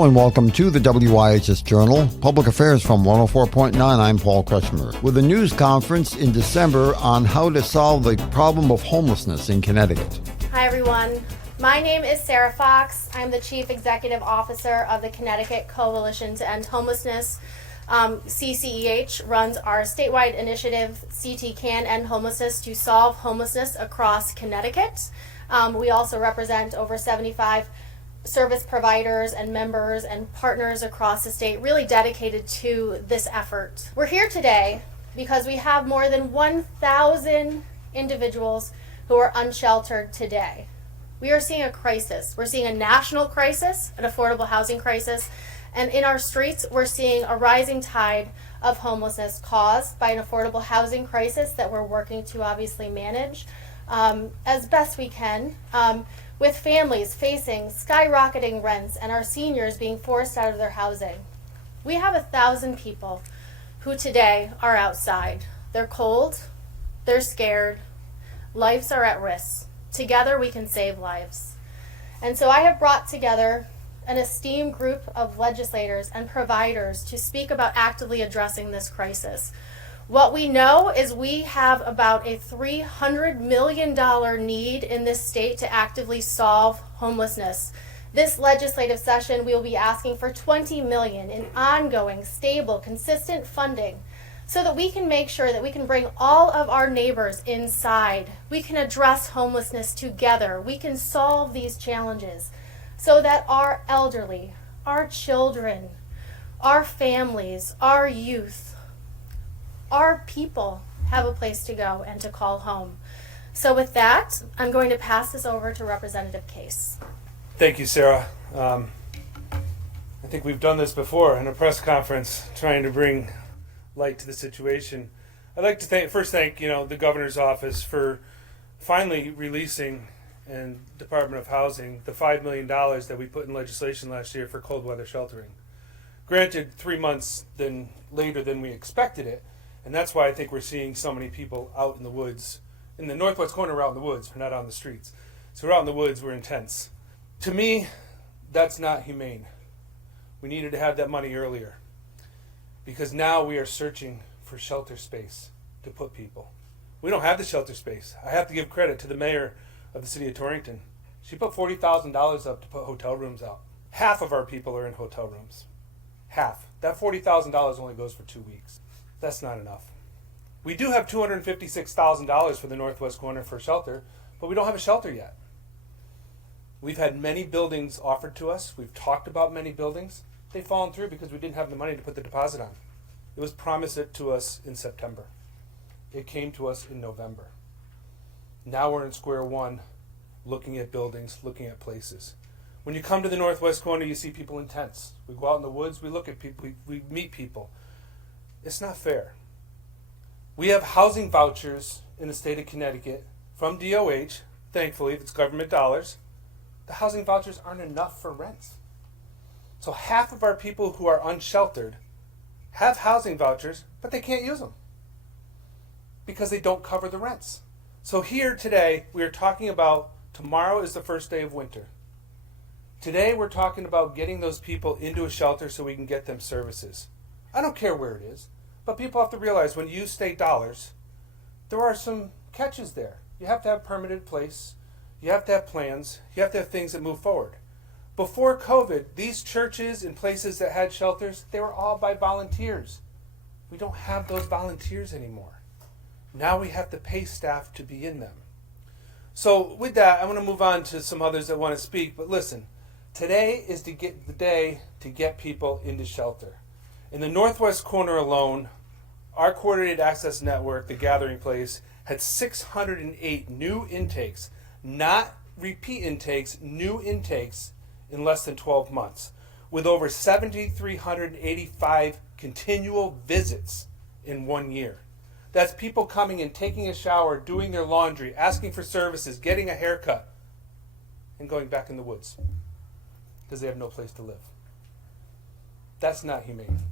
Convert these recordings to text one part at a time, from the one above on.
Hello and welcome to the WIHS Journal, Public Affairs from 104.9. I'm Paul Kretschmer with a news conference in December on how to solve the problem of homelessness in Connecticut. Hi everyone, my name is Sarah Fox. I'm the Chief Executive Officer of the Connecticut Coalition to End Homelessness. CCEH runs our statewide initiative, CT Can End Homelessness, to solve homelessness across Connecticut. We also represent over 75 service providers and members and partners across the state really dedicated to this effort. We're here today because we have more than 1,000 individuals who are unsheltered today. We are seeing a crisis. We're seeing a national crisis, an affordable housing crisis, and in our streets we're seeing a rising tide of homelessness caused by an affordable housing crisis that we're working to obviously manage as best we can. With families facing skyrocketing rents and our seniors being forced out of their housing. We have 1,000 people who today are outside. They're cold, they're scared, lives are at risk. Together we can save lives. And so I have brought together an esteemed group of legislators and providers to speak about actively addressing this crisis. What we know is we have about a $300 million need in this state to actively solve homelessness. This legislative session, we will be asking for $20 million in ongoing, stable, consistent funding so that we can make sure that we can bring all of our neighbors inside. We can address homelessness together. We can solve these challenges so that our elderly, our children, our families, our youth, our people have a place to go and to call home. So with that, I'm going to pass this over to Representative Case. Thank you, Sarah. I think we've done this before in a press conference, trying to bring light to the situation. I'd like to thank the governor's office for finally releasing and Department of Housing the $5 million that we put in legislation last year for cold weather sheltering. Granted, 3 months later than we expected it. And that's why I think we're seeing so many people out in the woods. In the northwest corner, we're out in the woods. We're not on the streets. So we're out in the woods. We're intense. To me, that's not humane. We needed to have that money earlier. Because now we are searching for shelter space to put people. We don't have the shelter space. I have to give credit to the mayor of the city of Torrington. She put $40,000 up to put hotel rooms out. Half of our people are in hotel rooms. Half. That $40,000 only goes for 2 weeks. That's not enough. We do have $256,000 for the northwest corner for shelter, but we don't have a shelter yet. We've had many buildings offered to us. We've talked about many buildings. They've fallen through because we didn't have the money to put the deposit on. It was promised to us in September. It came to us in November. Now we're in square one, looking at buildings, looking at places. When you come to the northwest corner, you see people in tents. We go out in the woods, we look at people, we meet people. It's not fair. We have housing vouchers in the state of Connecticut from DOH, thankfully, if it's government dollars. The housing vouchers aren't enough for rents. So half of our people who are unsheltered have housing vouchers, but they can't use them because they don't cover the rents. So here today, we are talking about tomorrow is the first day of winter. Today, we're talking about getting those people into a shelter so we can get them services. I don't care where it is, but people have to realize when you use state dollars, there are some catches there. You have to have permitted place, you have to have plans, you have to have things that move forward. Before COVID, these churches and places that had shelters, they were all by volunteers. We don't have those volunteers anymore. Now we have to pay staff to be in them. So with that, I want to move on to some others that want to speak, but listen, today is the day to get people into shelter. In the northwest corner alone, our coordinated access network, the Gathering Place, had 608 new intakes, not repeat intakes, new intakes in less than 12 months, with over 7,385 continual visits in 1 year. That's people coming and taking a shower, doing their laundry, asking for services, getting a haircut, and going back in the woods because they have no place to live. That's not humane.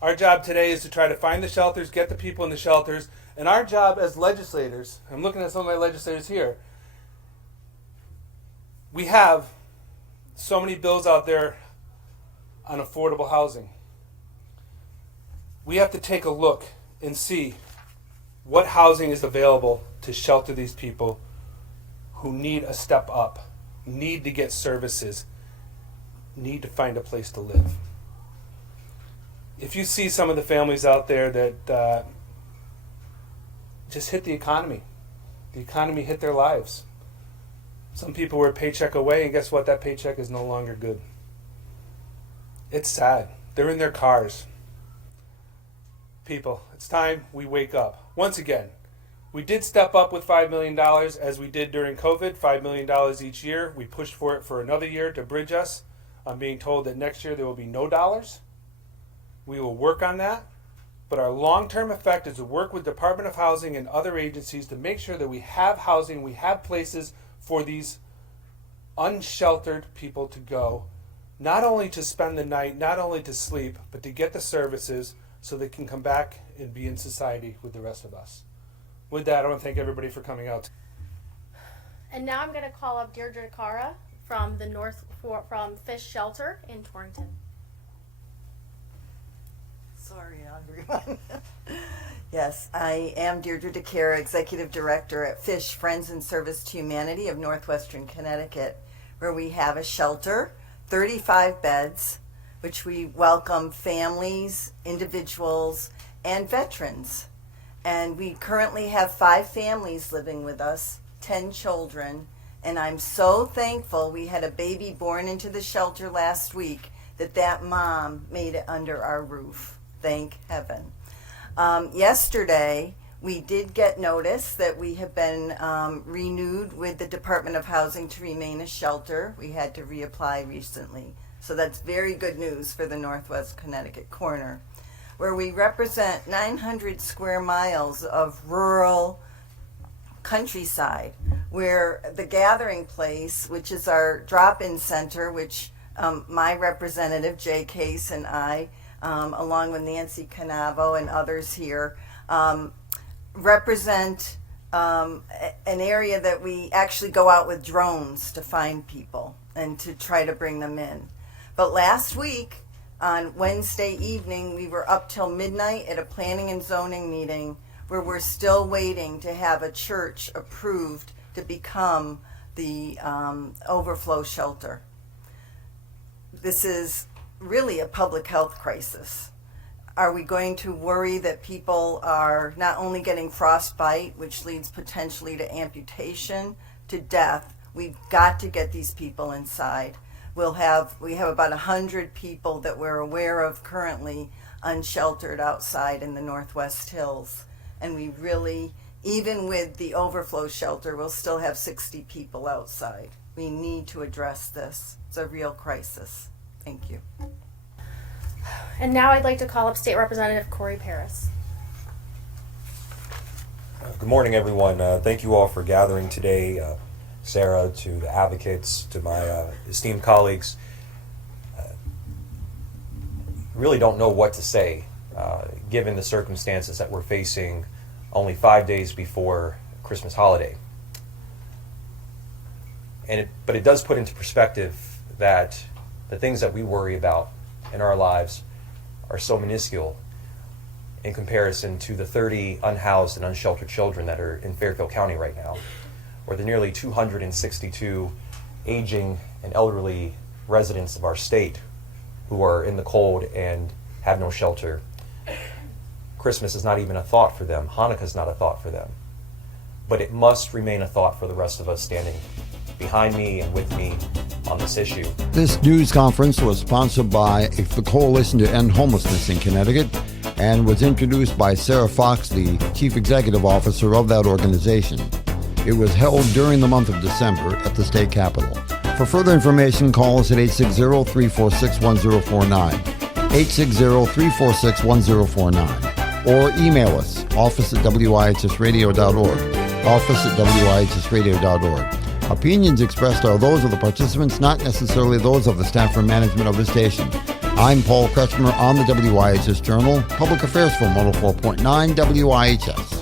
Our job today is to try to find the shelters, get the people in the shelters, and our job as legislators, I'm looking at some of my legislators here, we have so many bills out there on affordable housing. We have to take a look and see what housing is available to shelter these people who need a step up, need to get services, need to find a place to live. If you see some of the families out there that just hit the economy hit their lives. Some people were a paycheck away, and guess what? That paycheck is no longer good. It's sad. They're in their cars. People, it's time we wake up. Once again, we did step up with $5 million as we did during COVID, $5 million each year. We pushed for it for another year to bridge us. I'm being told that next year there will be no dollars. We will work on that. But our long-term effect is to work with Department of Housing and other agencies to make sure that we have housing, we have places for these unsheltered people to go, not only to spend the night, not only to sleep, but to get the services so they can come back and be in society with the rest of us. With that, I want to thank everybody for coming out. And now I'm going to call up Deirdre Cara from from Fish Shelter in Torrington. Sorry, everyone. Yes, I am Deirdre DeCara, Executive Director at Fish Friends and Service to Humanity of Northwestern Connecticut, where we have a shelter, 35 beds, which we welcome families, individuals, and veterans. And we currently have 5 families living with us, 10 children, and I'm so thankful we had a baby born into the shelter last week that mom made it under our roof. Thank heaven. Yesterday, we did get notice that we have been renewed with the Department of Housing to remain a shelter. We had to reapply recently. So that's very good news for the Northwest Connecticut corner, where we represent 900 square miles of rural countryside, where the gathering place, which is our drop-in center, which my representative, Jay Case, and I, along with Nancy Canavo and others here, represent an area that we actually go out with drones to find people and to try to bring them in. But last week, on Wednesday evening, we were up till midnight at a planning and zoning meeting where we're still waiting to have a church approved to become the overflow shelter. This is really a public health crisis. Are we going to worry that people are not only getting frostbite, which leads potentially to amputation, to death? We've got to get these people inside. We have about 100 people that we're aware of currently unsheltered outside in the Northwest Hills. And we really, even with the overflow shelter, we'll still have 60 people outside. We need to address this. It's a real crisis. Thank you. And now I'd like to call up State Representative Corey Paris. Good morning, everyone. Thank you all for gathering today. Sarah, to the advocates, to my esteemed colleagues. Really don't know what to say, given the circumstances that we're facing only 5 days before Christmas holiday. But it does put into perspective that the things that we worry about in our lives are so minuscule in comparison to the 30 unhoused and unsheltered children that are in Fairfield County right now, or the nearly 262 aging and elderly residents of our state who are in the cold and have no shelter. Christmas is not even a thought for them. Hanukkah is not a thought for them. But it must remain a thought for the rest of us standing behind me and with me on this issue. This news conference was sponsored by the Coalition to End Homelessness in Connecticut and was introduced by Sarah Fox, the Chief Executive Officer of that organization. It was held during the month of December at the state capitol. For further information, call us at 860-346-1049, 860-346-1049, or email us, office@wihsradio.org, office@wihsradio.org. Opinions expressed are those of the participants, not necessarily those of the staff or management of the station. I'm Paul Kretschmer on the WIHS Journal, Public Affairs from 104.9 WIHS.